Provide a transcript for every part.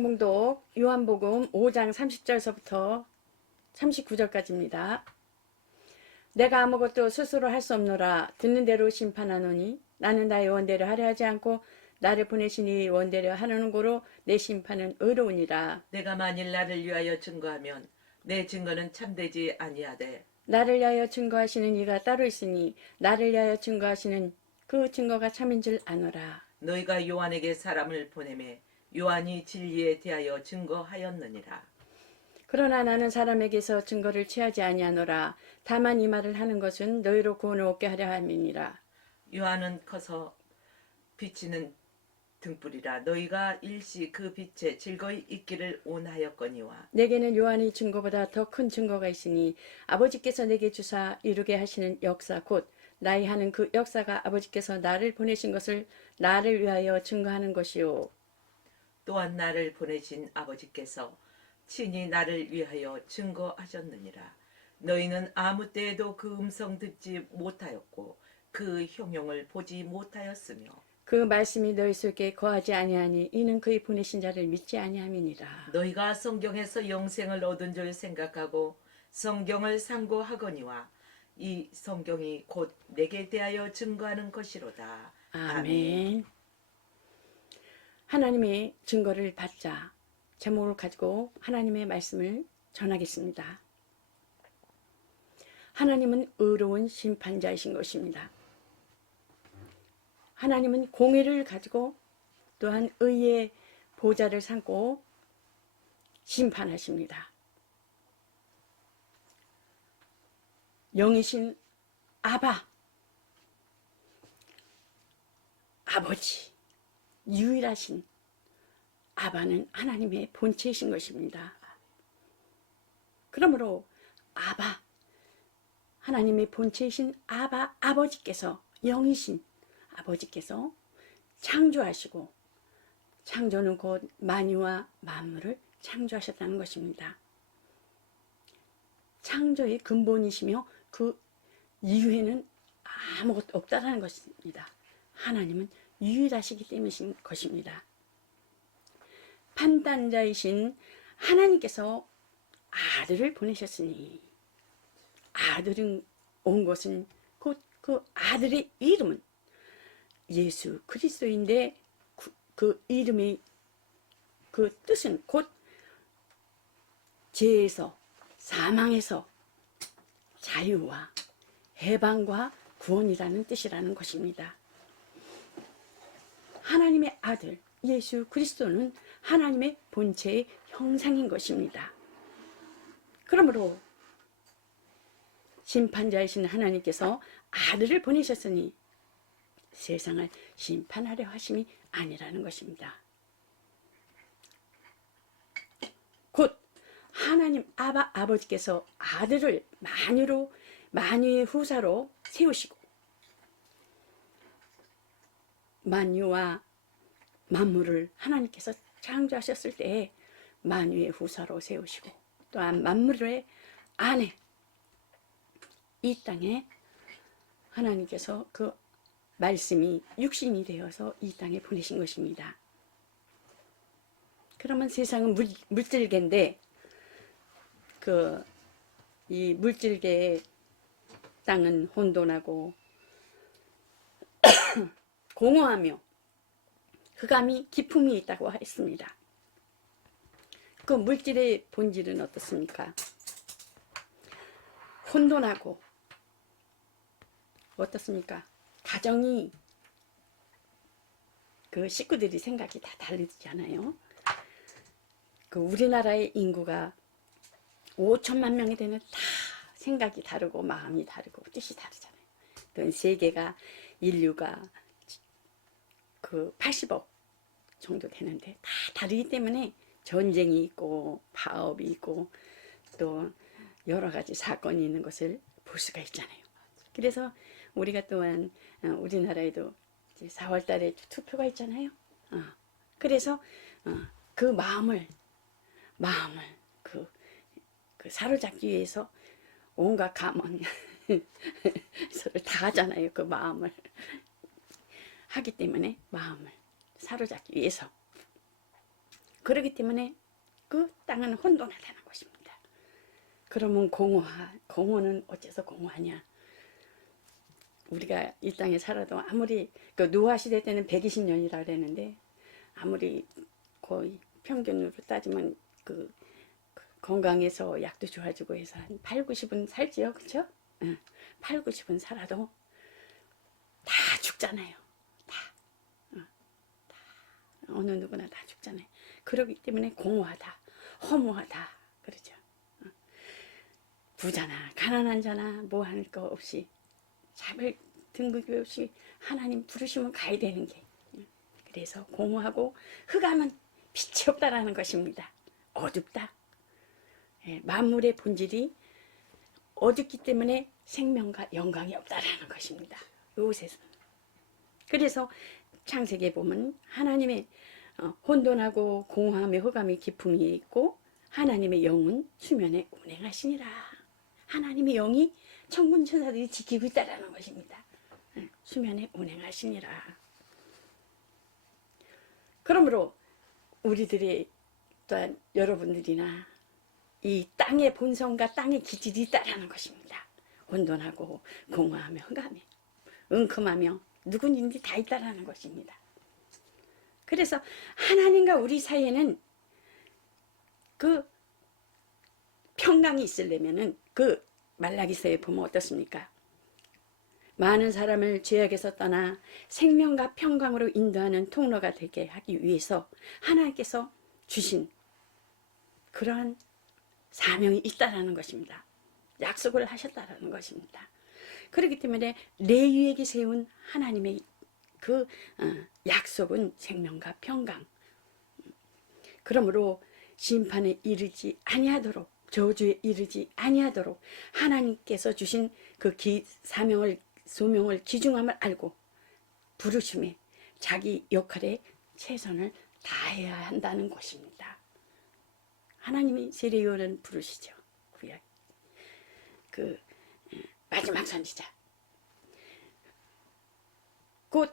성경봉독 요한복음 5장 30절서부터 39절까지입니다. 내가 아무것도 스스로 할 수 없노라. 듣는 대로 심판하노니 나는 나의 원대로 하려 하지 않고 나를 보내시니 원대로 하는 고로 내 심판은 의로우니라. 내가 만일 나를 위하여 증거하면 내 증거는 참되지 아니하되 나를 위하여 증거하시는 이가 따로 있으니 나를 위하여 증거하시는 그 증거가 참인 줄 아노라. 너희가 요한에게 사람을 보내매 요한이 진리에 대하여 증거하였느니라. 그러나 나는 사람에게서 증거를 취하지 아니하노라. 다만 이 말을 하는 것은 너희로 구원을 얻게 하려 함이니라. 요한은 커서 비치는 등불이라. 너희가 일시 그 빛에 즐거이 있기를 원하였거니와 내게는 요한의 증거보다 더 큰 증거가 있으니 아버지께서 내게 주사 이루게 하시는 역사 곧 나의 하는 그 역사가 아버지께서 나를 보내신 것을 나를 위하여 증거하는 것이요. 또한 나를 보내신 아버지께서 친히 나를 위하여 증거하셨느니라. 너희는 아무 때에도 그 음성 듣지 못하였고 그 형용을 보지 못하였으며 그 말씀이 너희 속에 거하지 아니하니 이는 그의 보내신 자를 믿지 아니함이니라. 너희가 성경에서 영생을 얻은 줄 생각하고 성경을 상고하거니와 이 성경이 곧 내게 대하여 증거하는 것이로다. 아멘. 하나님의 증거를 받자 제목을 가지고 하나님의 말씀을 전하겠습니다. 하나님은 의로운 심판자이신 것입니다. 하나님은 공의를 가지고 또한 의의 보좌를 삼고 심판하십니다. 영이신 아바, 아버지, 유일하신 아바는 하나님의 본체이신 것입니다. 그러므로 아바, 하나님의 본체이신 아바, 아버지께서 영이신 아버지께서 창조하시고 창조는 곧 만유와 만물을 창조하셨다는 것입니다. 창조의 근본이시며 그 이후에는 아무것도 없다는 것입니다. 하나님은 유일하시기 때문인 것입니다. 판단자이신 하나님께서 아들을 보내셨으니 아들은 온 것은 곧 그 아들의 이름은 예수 그리스도인데 그 이름의 그 뜻은 곧 죄에서 사망에서 자유와 해방과 구원이라는 뜻이라는 것입니다. 하나님의 아들 예수 그리스도는 하나님의 본체의 형상인 것입니다. 그러므로 심판자이신 하나님께서 아들을 보내셨으니 세상을 심판하려 하심이 아니라는 것입니다. 곧 하나님 아버지께서 아들을 만유의 후사로 세우시고 만유와 만물을 하나님께서 창조하셨을 때에 만유의 후사로 세우시고 또한 만물의 안에 이 땅에 하나님께서 그 말씀이 육신이 되어서 이 땅에 보내신 것입니다. 그러면 세상은 물질계인데 이 물질계의 땅은 혼돈하고 공허하며 흑암이 기품이 있다고 했습니다. 그 물질의 본질은 어떻습니까? 혼돈하고 어떻습니까? 가정이 그 식구들이 생각이 다 다르잖아요. 그 우리나라의 인구가 5천만 명이 되면 다 생각이 다르고 마음이 다르고 뜻이 다르잖아요. 그 세계가 인류가 그 80억 정도 되는데 다 다르기 때문에 전쟁이 있고 파업이 있고 또 여러 가지 사건이 있는 것을 볼 수가 있잖아요. 그래서 우리가 또한 우리나라에도 4월 달에 투표가 있잖아요. 그래서 그 마음을 그 사로잡기 위해서 온갖 감언 서로 다 하잖아요. 그 마음을 하기 때문에 마음을 사로잡기 위해서 그렇기 때문에 그 땅은 혼돈하다는 것입니다. 그러면 공허는 어째서 공허하냐? 우리가 이 땅에 살아도 아무리 그 노아 시대 때는 120년이라 그랬는데 아무리 거의 평균으로 따지면 그 건강해서 약도 좋아지고 해서 한 8, 90은 살지요. 그쵸? 응. 8, 90은 살아도 다 죽잖아요. 다. 응. 다. 어느 누구나 다 죽잖아요. 그렇기 때문에 공허하다. 허무하다. 그러죠. 응. 부자나 가난한 자나 뭐 할 거 없이 잡을 등급이 없이 하나님 부르시면 가야 되는 게. 그래서 공허하고 흑암은 빛이 없다라는 것입니다. 어둡다. 예, 만물의 본질이 어둡기 때문에 생명과 영광이 없다라는 것입니다. 이곳에서. 그래서 창세기에 보면 하나님의 혼돈하고 공허함에 흑암의 기품이 있고 하나님의 영은 수면에 운행하시니라. 하나님의 영이 천군 천사들이 지키고 있다라는 것입니다. 수면에 운행하시니라. 그러므로 우리들이 또한 여러분들이나 이 땅의 본성과 땅의 기질이 있다라는 것입니다. 혼돈하고 공허하며 흑암에 은큼하며 누구인지 다 있다라는 것입니다. 그래서 하나님과 우리 사이에는 그 평강이 있으려면은 그 말라기서에 보면 어떻습니까? 많은 사람을 죄악에서 떠나 생명과 평강으로 인도하는 통로가 되게 하기 위해서 하나님께서 주신 그러한 사명이 있다라는 것입니다. 약속을 하셨다라는 것입니다. 그렇기 때문에 레위에게 세운 하나님의 그 약속은 생명과 평강. 그러므로 심판에 이르지 아니하도록 저주에 이르지 아니하도록 하나님께서 주신 그 사명을 소명을 귀중함을 알고 부르심에 자기 역할에 최선을 다해야 한다는 것입니다. 하나님이 세례요한을 부르시죠. 구약 그 마지막 선지자. 곧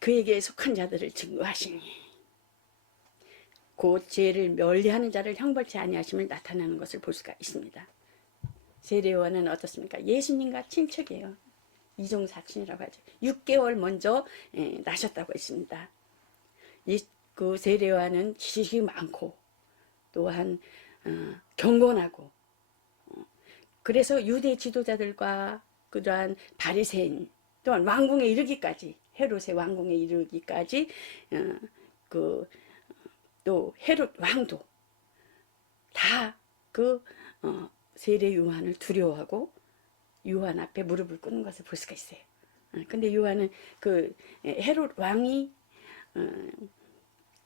그에게 속한 자들을 증거하시니 곧 죄를 멸리하는 자를 형벌치 아니하심을 나타내는 것을 볼 수가 있습니다. 세례요한은 어떻습니까? 예수님과 친척이에요. 이종사친이라고 하죠. 6개월 먼저 나셨다고 했습니다. 그 세례요한은 지식이 많고 또한 경건하고 그래서 유대 지도자들과 그러한 바리새인 또한 왕궁에 이르기까지 헤롯의 왕궁에 이르기까지 또 헤롯 왕도 다 그 세례 요한을 두려워하고 요한 앞에 무릎을 꿇는 것을 볼 수가 있어요. 근데 요한은 그 헤롯 왕이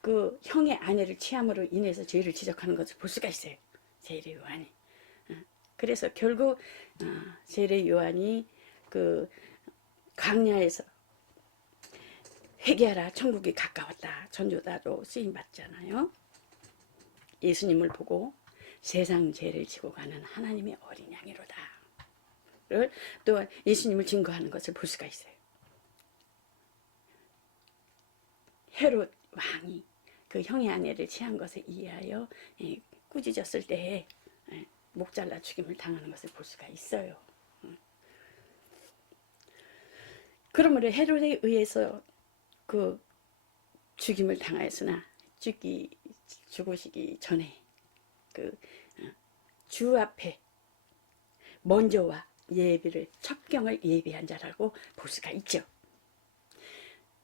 그 형의 아내를 취함으로 인해서 죄를 지적하는 것을 볼 수가 있어요. 세례 요한이. 그래서 결국 세례 요한이 그 광야에서 회개하라 천국이 가까웠다 전도자로 쓰임 받잖아요. 예수님을 보고 세상 죄를 지고 가는 하나님의 어린 양이로다. 또 예수님을 증거하는 것을 볼 수가 있어요. 헤롯 왕이 그 형의 아내를 취한 것에 의하여 꾸짖었을 때에 목 잘라 죽임을 당하는 것을 볼 수가 있어요. 그러므로 헤롯에 의해서 그 죽임을 당하였으나 죽으시기 전에 그 주 앞에 먼저와 예비를 첩경을 예비한 자라고 볼 수가 있죠.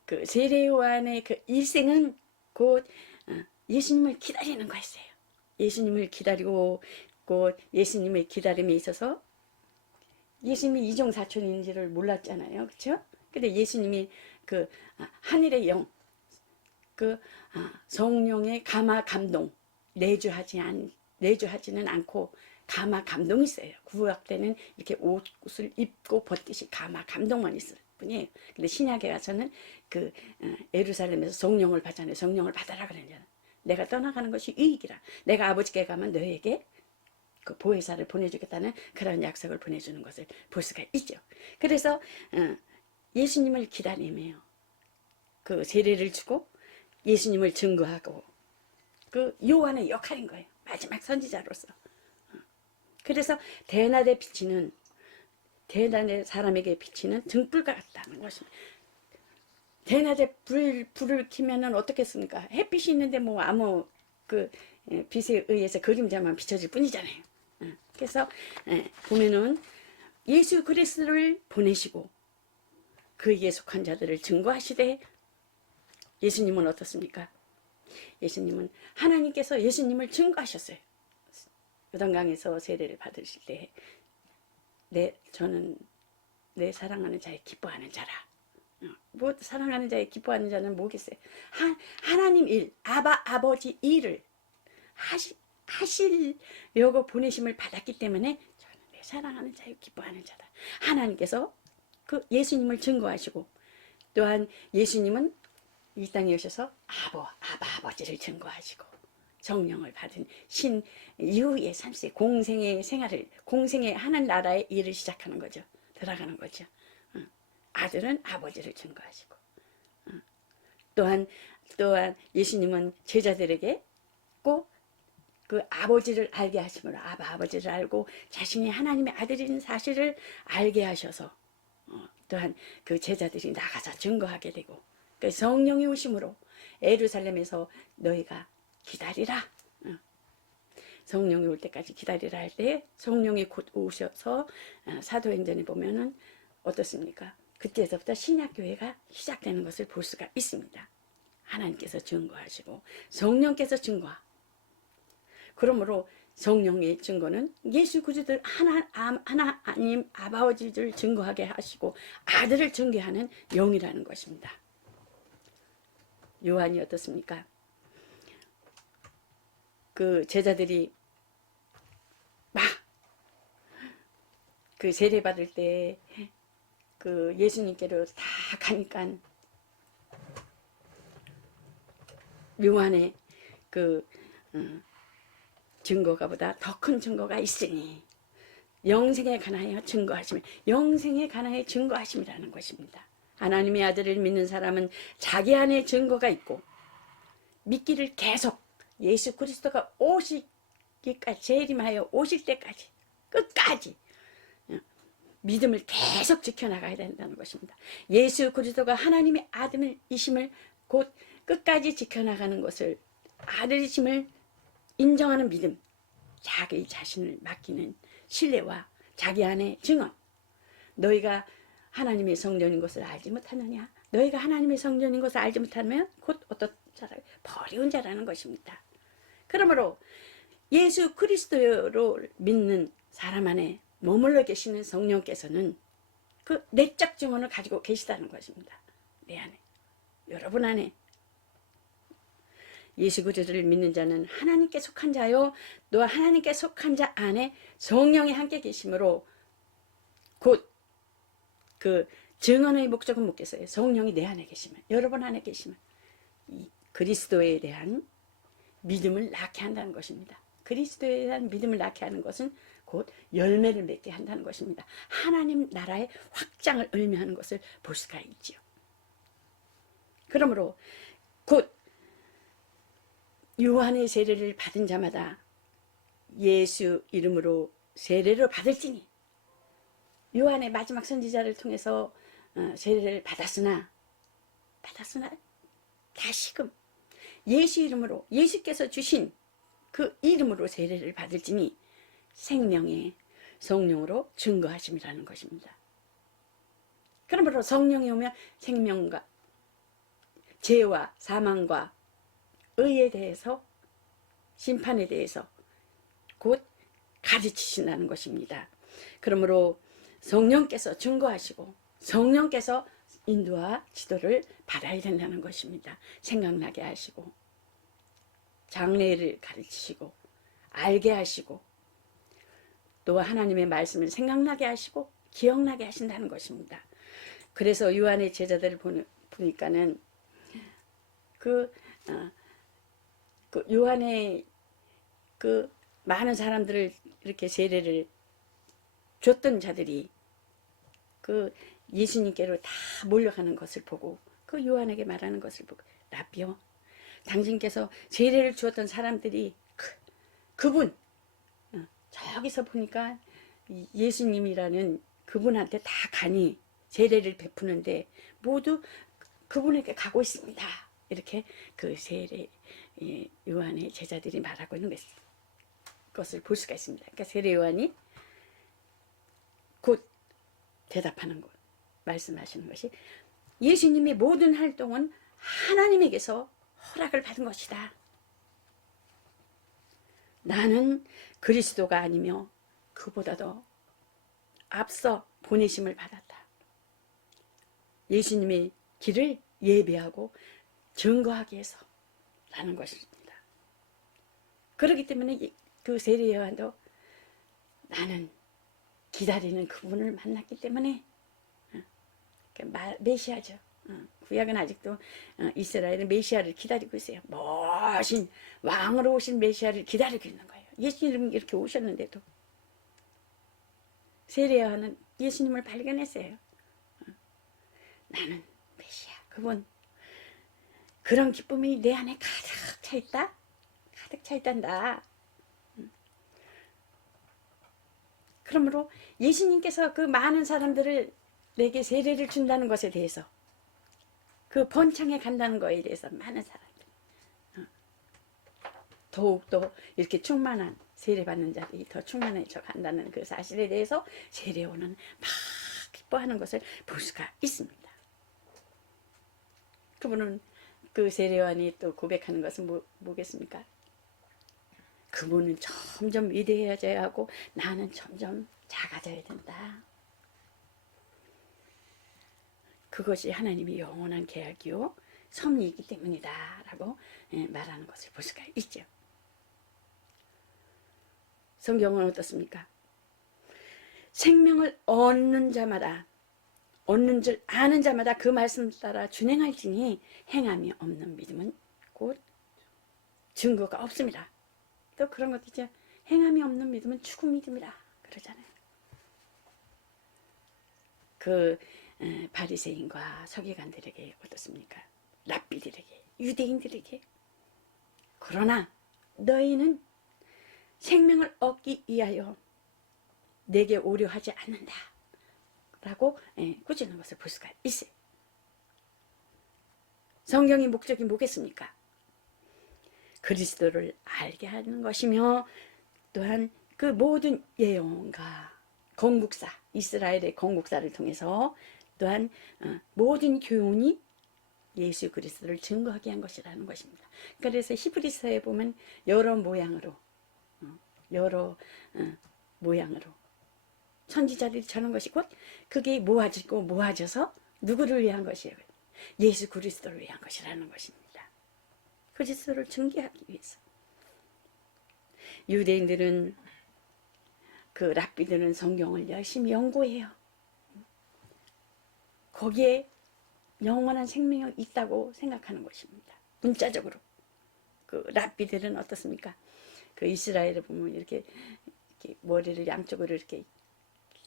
그 세례 요한의 그 일생은 곧 예수님을 기다리는 거였어요. 예수님을 기다리고 곧 예수님의 기다림에 있어서 예수님이 이종사촌인지를 몰랐잖아요. 그렇죠? 근데 예수님이 그 하늘의 영, 그 성령의 감화 감동 내주하지는 않고 감화 감동이 있어요. 구약 때는 이렇게 옷을 입고 벗듯이 감화 감동만 있을 뿐이에요. 근데 신약에 가서는 그 예루살렘에서 성령을 받잖아요. 성령을 받아라 그러잖아요. 내가 떠나가는 것이 유익이라. 내가 아버지께 가면 너에게 그 보혜사를 보내주겠다는 그런 약속을 보내주는 것을 볼 수가 있죠. 그래서 예수님을 기다리며 그 세례를 주고 예수님을 증거하고 그 요한의 역할인 거예요. 마지막 선지자로서. 그래서 대낮에 비치는, 대낮에 사람에게 비치는 등불과 같다는 것입니다. 대낮에 불을 켜면은 어떻겠습니까? 햇빛이 있는데 뭐 아무 그 빛에 의해서 그림자만 비춰질 뿐이잖아요. 그래서 보면은 예수 그리스도를 보내시고 그에게 속한 자들을 증거하시되, 예수님은 어떻습니까? 예수님은, 하나님께서 예수님을 증거하셨어요. 요단강에서 세례를 받으실 때 저는 내 사랑하는 자의 기뻐하는 자라. 뭐 사랑하는 자의 기뻐하는 자는 뭐겠어요? 하나님 일, 아버지 일을 하시려고 보내심을 받았기 때문에 저는 내 사랑하는 자의 기뻐하는 자다. 하나님께서 그 예수님을 증거하시고, 또한 예수님은 이 땅에 오셔서 아버지를 증거하시고 성령을 받은 신 이후의 3세 공생의 생활을, 공생의 하나님 나라의 일을 시작하는 거죠. 들어가는 거죠. 아들은 아버지를 증거하시고, 또한 예수님은 제자들에게 꼭 그 아버지를 알게 하심으로, 아버지를 알고 자신이 하나님의 아들인 사실을 알게 하셔서 또한 그 제자들이 나가서 증거하게 되고, 그 성령이 오심으로 예루살렘에서 너희가 기다리라. 성령이 올 때까지 기다리라 할 때 성령이 곧 오셔서 사도행전에 보면은 어떻습니까? 그때서부터 신약교회가 시작되는 것을 볼 수가 있습니다. 하나님께서 증거하시고 성령께서 증거하. 그러므로 성령의 증거는 예수 그리스도 하나님 아버지를 증거하게 하시고 아들을 증거하는 영이라는 것입니다. 요한이 어떻습니까? 그 제자들이 막 그 세례 받을 때 그 예수님께로 다 가니까 요한의 그 증거가 보다 더 큰 증거가 있으니 영생에 관하여 증거하시면, 영생에 관하여 증거하심이라는 것입니다. 하나님의 아들을 믿는 사람은 자기 안에 증거가 있고 믿기를 계속 예수 그리스도가 오시기까지, 재림하여 오실 때까지 끝까지 믿음을 계속 지켜나가야 된다는 것입니다. 예수 그리스도가 하나님의 아들이심을 곧 끝까지 지켜나가는 것을, 아들이심을 인정하는 믿음, 자기 자신을 맡기는 신뢰와 자기 안의 증언. 너희가 하나님의 성전인 것을 알지 못하느냐? 너희가 하나님의 성전인 것을 알지 못하면 곧 어떤 자라, 버리운 자라는 것입니다. 그러므로 예수 그리스도를 믿는 사람 안에 머물러 계시는 성령께서는 그 내적 증언을 가지고 계시다는 것입니다. 내 안에, 여러분 안에. 예수 그리스도를 믿는 자는 하나님께 속한 자요, 또 하나님께 속한 자 안에 성령이 함께 계심으로 곧 그 증언의 목적은 뭐겠어요? 성령이 내 안에 계시면, 여러분 안에 계시면 이 그리스도에 대한 믿음을 낳게 한다는 것입니다. 그리스도에 대한 믿음을 낳게 하는 것은 곧 열매를 맺게 한다는 것입니다. 하나님 나라의 확장을 의미하는 것을 볼 수가 있지요. 그러므로 곧 요한의 세례를 받은 자마다 예수 이름으로 세례를 받을지니, 요한의 마지막 선지자를 통해서 세례를 받았으나 다시금 예수 이름으로, 예수께서 주신 그 이름으로 세례를 받을지니 생명의 성령으로 증거하심이라는 것입니다. 그러므로 성령이 오면 생명과 죄와 사망과 의에 대해서, 심판에 대해서 곧 가르치신다는 것입니다. 그러므로 성령께서 증거하시고 성령께서 인도와 지도를 받아야 된다는 것입니다. 생각나게 하시고 장래를 가르치시고 알게 하시고 또 하나님의 말씀을 생각나게 하시고 기억나게 하신다는 것입니다. 그래서 요한의 제자들을 보니까는 그 요한의 그 많은 사람들을 이렇게 세례를 줬던 자들이 그 예수님께로 다 몰려가는 것을 보고 그 요한에게 말하는 것을 보고, 라비요, 당신께서 세례를 주었던 사람들이 그분 저기서 보니까 예수님이라는 그분한테 다 가니 세례를 베푸는데 모두 그분에게 가고 있습니다. 이렇게 그 세례 요한의 제자들이 말하고 있는 것을 볼 수가 있습니다. 그러니까 세례 요한이 곧 대답하는 것, 말씀하시는 것이 예수님의 모든 활동은 하나님에게서 허락을 받은 것이다. 나는 그리스도가 아니며 그보다도 앞서 보내심을 받았다. 예수님의 길을 예배하고 증거하기 위해서 라는 것입니다. 그렇기 때문에 그 세례 요한도 나는 기다리는 그분을 만났기 때문에 메시아죠. 구약은 아직도 이스라엘은 메시아를 기다리고 있어요. 멋진 왕으로 오신 메시아를 기다리고 있는 거예요. 예수님이 이렇게 오셨는데도 세례 요한은 예수님을 발견했어요. 나는 메시아, 그분. 그런 기쁨이 내 안에 가득 차 있다? 가득 차 있단다. 그러므로 예수님께서 그 많은 사람들을 내게 세례를 준다는 것에 대해서, 그 번창에 간다는 것에 대해서 많은 사람들, 더욱더 이렇게 충만한 세례받는 자들이 더 충만해져 간다는 그 사실에 대해서 세례요한은 막 기뻐하는 것을 볼 수가 있습니다. 그분은 그 세례요한이 또 고백하는 것은 뭐겠습니까? 그분은 점점 위대해져야 하고 나는 점점 작아져야 된다. 그것이 하나님의 영원한 계약이요 섭리이기 때문이다 라고 말하는 것을 볼 수가 있죠. 성경은 어떻습니까? 생명을 얻는 자마다, 얻는 줄 아는 자마다 그 말씀 따라 준행할지니 행함이 없는 믿음은 곧 증거가 없습니다. 또 그런 것도 있죠. 행함이 없는 믿음은 죽은 믿음이라 그러잖아요. 그 바리새인과 서기관들에게 어떻습니까? 랍비들에게, 유대인들에게. 그러나 너희는 생명을 얻기 위하여 내게 오려 하지 않는다 라고 꾸짖는 것을 볼 수가 있어요. 성경의 목적이 뭐겠습니까? 그리스도를 알게 하는 것이며 또한 그 모든 예언과 건국사, 이스라엘의 건국사를 통해서 또한 모든 교훈이 예수 그리스도를 증거하게 한 것이라는 것입니다. 그래서 히브리서에 보면 여러 모양으로 선지자들이 전한 것이 곧 그게 모아지고 모아져서 누구를 위한 것이에요? 예수 그리스도를 위한 것이라는 것입니다. 그리스도를 증거하기 위해서. 유대인들은 그 랍비들은 성경을 열심히 연구해요. 거기에 영원한 생명이 있다고 생각하는 것입니다. 문자적으로. 그 랍비들은 어떻습니까? 그 이스라엘에 보면 이렇게 머리를 양쪽으로 이렇게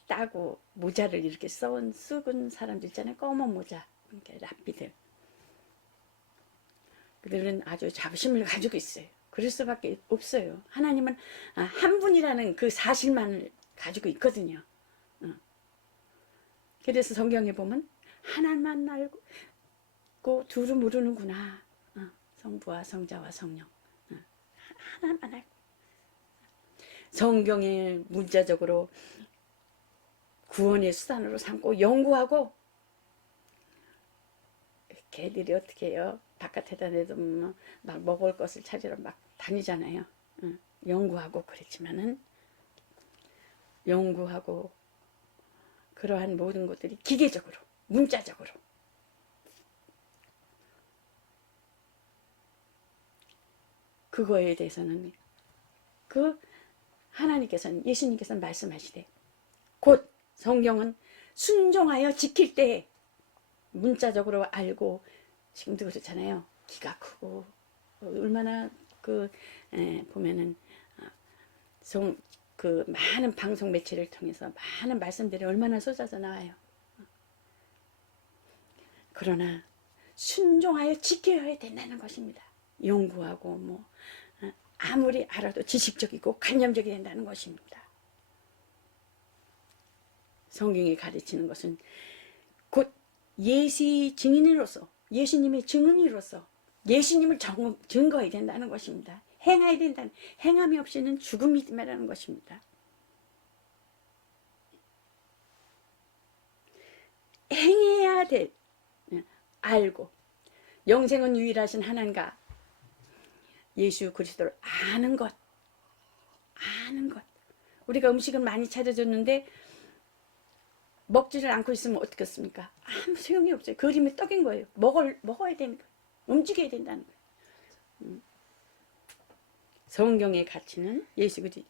따고 모자를 이렇게 쓰은 사람들 있잖아요. 검은 모자. 그러니까 랍비들. 그들은 아주 자부심을 가지고 있어요. 그럴 수밖에 없어요. 하나님은 한 분이라는 그 사실만을 가지고 있거든요. 그래서 성경에 보면 하나만 알고 둘을 모르는구나. 성부와 성자와 성령. 하나만 알고. 성경에 문자적으로 구원의 수단으로 삼고 연구하고, 개들이 어떻게 해요? 바깥에다 내두면 막 먹을 것을 찾으러 막 다니잖아요. 연구하고 그랬지만은 연구하고 그러한 모든 것들이 기계적으로, 문자적으로 그거에 대해서는 그 하나님께서는, 예수님께서는 말씀하시되 곧 성경은 순종하여 지킬 때 문자적으로 알고, 지금도 그렇잖아요. 키가 크고 얼마나 보면은 그 많은 방송 매체를 통해서 많은 말씀들이 얼마나 쏟아져 나와요. 그러나 순종하여 지켜야 된다는 것입니다. 연구하고 아무리 알아도 지식적이고 관념적이 된다는 것입니다. 성경이 가르치는 것은 곧 예시 증인으로서, 예수님의 증언으로서 예수님을 증거해야 된다는 것입니다. 행해야 된다는, 행함이 없이는 죽음이라는 것입니다. 행해야 될, 알고 영생은 유일하신 하나님과 예수 그리스도를 아는 것. 우리가 음식을 많이 차려줬는데 먹지를 않고 있으면 어떻겠습니까? 아무 소용이 없어요. 그림이 떡인 거예요. 먹어야 되는 거예요. 움직여야 된다는 거예요. 성경의 가치는 예수 그리스도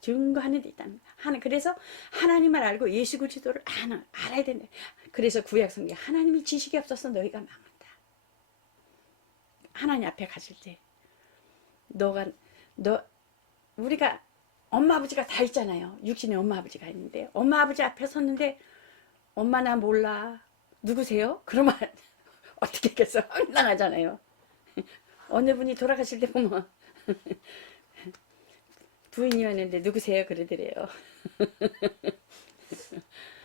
증거하는 데 있다는 거예요. 그래서 하나님을 알고 예수 그리스도를 알아야 된다. 그래서 구약 성경 하나님이 지식이 없어서 너희가 망한다. 하나님 앞에 갔을 때 우리가 엄마 아버지가 다 있잖아요. 육신의 엄마 아버지가 있는데 엄마 아버지 앞에 섰는데 엄마 나 몰라. 누구세요? 그러면 어떻게 했겠어? 황당하잖아요. 어느 분이 돌아가실 때 보면 부인이었는데 누구세요? 그러더래요.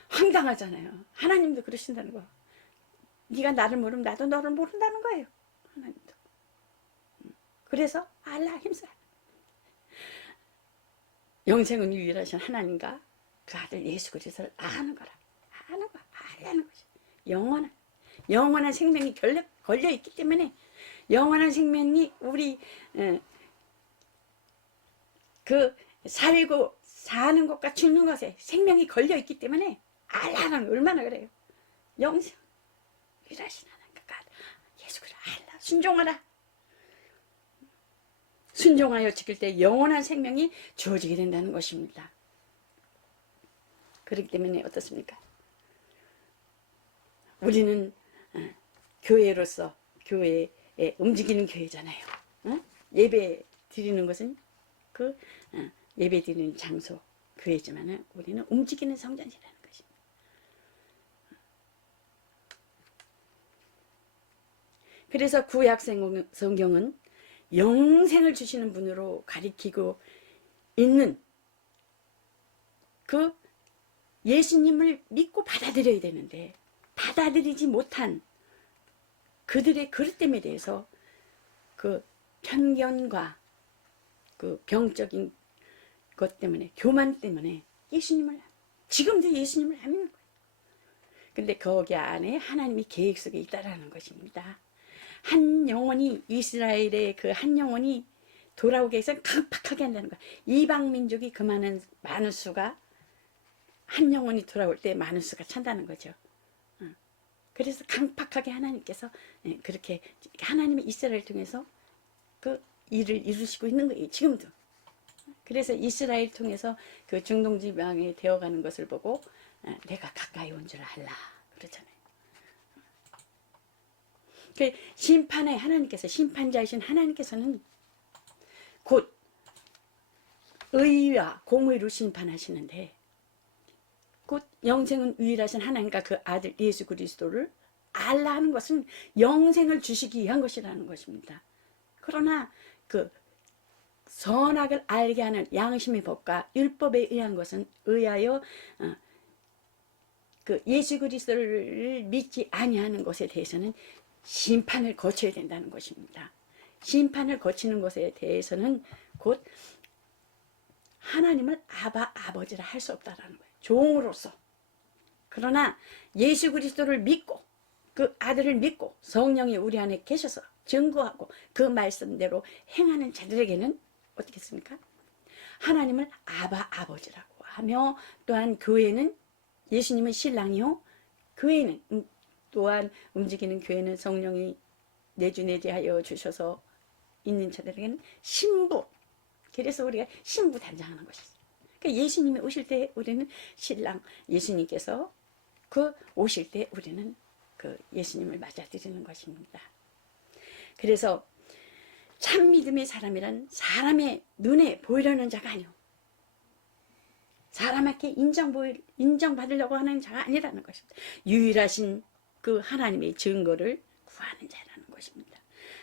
황당하잖아요. 하나님도 그러신다는 거. 네가 나를 모르면 나도 너를 모른다는 거예요. 하나님도. 그래서 알라 힘써. 영생은 유일하신 하나님과 그 아들 예수 그리스도를 아는 거라. 알라는 것이. 영원한 생명이 걸려 있기 때문에 영원한 생명이 우리 그 살고 사는 것과 죽는 것에 생명이 걸려 있기 때문에 알라는 얼마나 그래요. 영생 유일하신 하나님과 예수 그리스도 알라. 순종하라. 순종하여 지킬 때 영원한 생명이 주어지게 된다는 것입니다. 그렇기 때문에 어떻습니까? 우리는 교회로서 교회에 움직이는 교회잖아요. 예배 드리는 것은 그 예배 드리는 장소 교회지만 우리는 움직이는 성전이라는 것입니다. 그래서 구약 성경은 영생을 주시는 분으로 가리키고 있는 그 예수님을 믿고 받아들여야 되는데 받아들이지 못한 그들의 그릇됨에 대해서 그 편견과 그 병적인 것 때문에 교만 때문에 지금도 예수님을 안 믿는 거예요. 근데 거기 안에 하나님이 계획 속에 있다라는 것입니다. 한 영혼이 이스라엘의 그 한 영혼이 돌아오게 해서 강팍하게 한다는 거야. 이방 민족이 그 많은 수가 한 영혼이 돌아올 때 많은 수가 찬다는 거죠. 그래서 강팍하게 하나님께서 그렇게 하나님의 이스라엘 통해서 그 일을 이루시고 있는 거예요. 지금도. 그래서 이스라엘 통해서 그 중동 지방에 되어가는 것을 보고 내가 가까이 온 줄 알라 그러잖아요. 그 심판에 하나님께서 심판자이신 하나님께서는 곧 의와 공의로 심판하시는데 곧 영생은 유일하신 하나님과 그 아들 예수 그리스도를 알라 하는 것은 영생을 주시기 위한 것이라는 것입니다. 그러나 그 선악을 알게 하는 양심의 법과 율법에 의한 것은 의하여 그 예수 그리스도를 믿지 아니하는 것에 대해서는 심판을 거쳐야 된다는 것입니다. 심판을 거치는 것에 대해서는 곧 하나님을 아버지라 할 수 없다라는 거예요. 종으로서. 그러나 예수 그리스도를 믿고 그 아들을 믿고 성령이 우리 안에 계셔서 증거하고 그 말씀대로 행하는 자들에게는 어떻겠습니까? 하나님을 아버지라고 하며 또한 교회는 예수님은 신랑이요 교회는 또한 움직이는 교회는 성령이 내주내지하여 주셔서 있는 자들에게는 신부. 그래서 우리가 신부 단장하는 것이죠. 그러니까 예수님이 오실 때 우리는 신랑 예수님께서 그 오실 때 우리는 그 예수님을 맞아들이는 것입니다. 그래서 참 믿음의 사람이란 사람의 눈에 보이려는 자가 아니오. 사람에게 인정받으려고 하는 자가 아니라는 것입니다. 유일하신 그 하나님의 증거를 구하는 자라는 것입니다.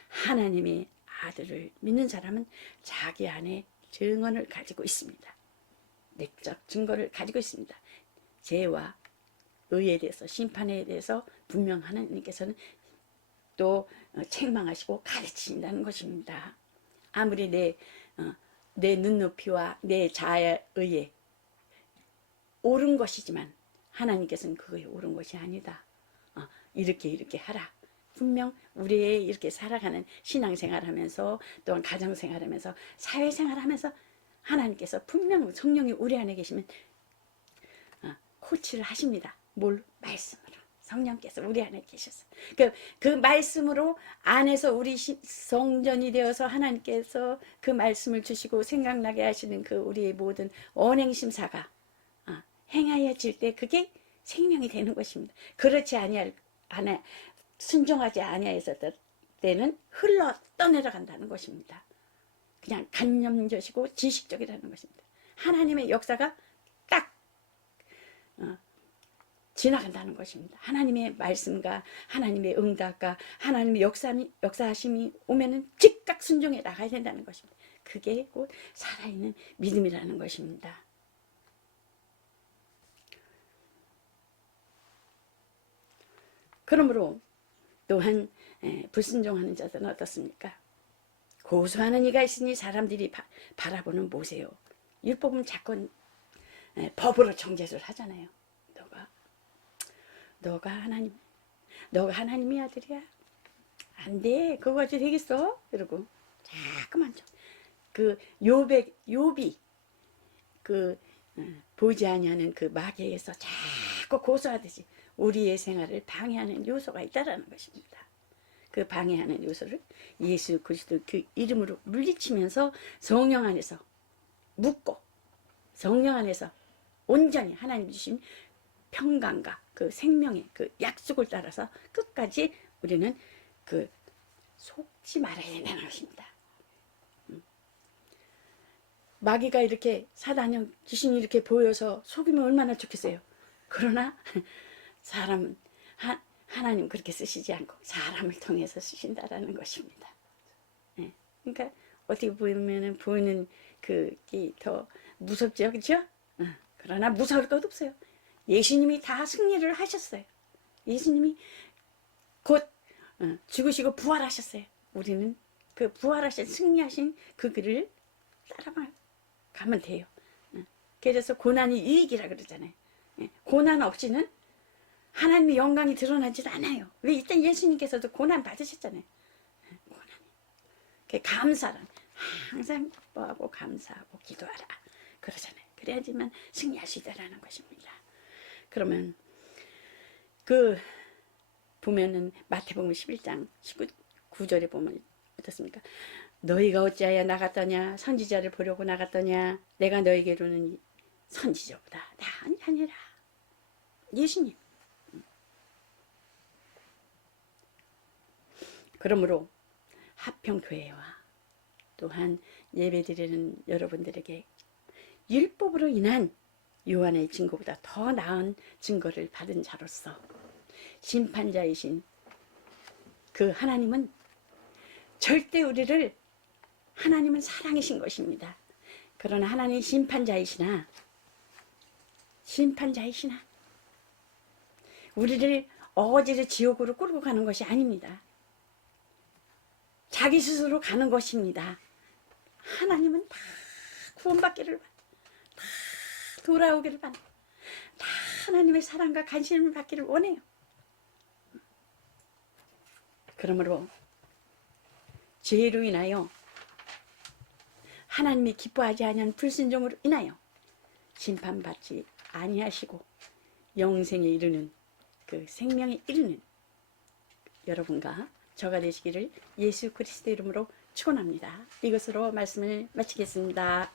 하나님의 아들을 믿는 사람은 자기 안에 증언을 가지고 있습니다. 내적 증거를 가지고 있습니다. 죄와 의에 대해서, 심판에 대해서 분명 하나님께서는 또 책망하시고 가르치신다는 것입니다. 아무리 내 눈높이와 내 자아에 의해 옳은 것이지만 하나님께서는 그거에 옳은 것이 아니다. 이렇게 하라. 분명 우리의 이렇게 살아가는 신앙생활하면서 또한 가정생활하면서 사회생활하면서 하나님께서 분명 성령이 우리 안에 계시면 코치를 하십니다. 뭘? 말씀으로. 성령께서 우리 안에 계셔서 그 말씀으로 안에서 우리 성전이 되어서 하나님께서 그 말씀을 주시고 생각나게 하시는 그 우리의 모든 언행심사가 행하여질 때 그게 생명이 되는 것입니다. 그렇지 순종하지 아니하였을 때는 흘러 떠내려간다는 것입니다. 그냥 간념적이고 지식적이라는 것입니다. 하나님의 역사가 딱 지나간다는 것입니다. 하나님의 말씀과 하나님의 응답과 하나님의 역사하심이 오면은 즉각 순종해 나가야 된다는 것입니다. 그게 곧 살아있는 믿음이라는 것입니다. 그러므로 또한 불순종하는 자들은 어떻습니까? 고소하는 이가 있으니 사람들이 바라보는 모세요. 율법은 자꾸 법으로 정죄를 하잖아요. 너가 하나님의 아들이야. 안 돼. 그거 가지고 되겠어? 이러고 자꾸만 욥이 보지 아니하는 그 마귀에서 자꾸 고소하듯이 우리의 생활을 방해하는 요소가 있다라는 것입니다. 그 방해하는 요소를 예수 그리스도 그 이름으로 물리치면서 성령 안에서 묻고 성령 안에서 온전히 하나님 주신 평강과 그 생명의 그 약속을 따라서 끝까지 우리는 속지 말아야 된다는 것입니다. 마귀가 이렇게 사단형 귀신이 이렇게 보여서 속이면 얼마나 좋겠어요. 그러나 사람은 하나님 그렇게 쓰시지 않고 사람을 통해서 쓰신다라는 것입니다. 그러니까 어떻게 보면은 보이는 그게 더 무섭죠, 그렇죠? 그러나 무서울 것 없어요. 예수님이 다 승리를 하셨어요. 예수님이 곧 죽으시고 부활하셨어요. 우리는 그 부활하신 승리하신 그 길을 따라가면 돼요. 그래서 고난이 유익이라 그러잖아요. 고난 없이는 하나님의 영광이 드러나질 않아요. 왜? 일단 예수님께서도 고난 받으셨잖아요. 고난. 감사란 항상 기뻐하고 감사하고 기도하라 그러잖아요. 그래야지만 승리할 수 있다라는 것입니다. 그러면 보면은 마태복음 11장 19절에 보면 어떻습니까? 너희가 어찌하여 나갔더냐? 선지자를 보려고 나갔더냐? 내가 너희에게로는 선지자보다 나은 아니라. 예수님. 그러므로 하평교회와 또한 예배드리는 여러분들에게 율법으로 인한 요한의 증거보다 더 나은 증거를 받은 자로서 심판자이신 그 하나님은 절대 우리를 하나님은 사랑이신 것입니다. 그러나 하나님 심판자이시나 우리를 어거지로 지옥으로 끌고 가는 것이 아닙니다. 자기 스스로 가는 것입니다. 하나님은 다 구원받기를 다 돌아오기를 다 하나님의 사랑과 관심을 받기를 원해요. 그러므로 죄로 인하여 하나님이 기뻐하지 아니한 불순종으로 인하여 심판받지 아니하시고 영생에 이르는 그 생명에 이르는 여러분과 저가 되시기를 예수 그리스도 이름으로 축원합니다. 이것으로 말씀을 마치겠습니다.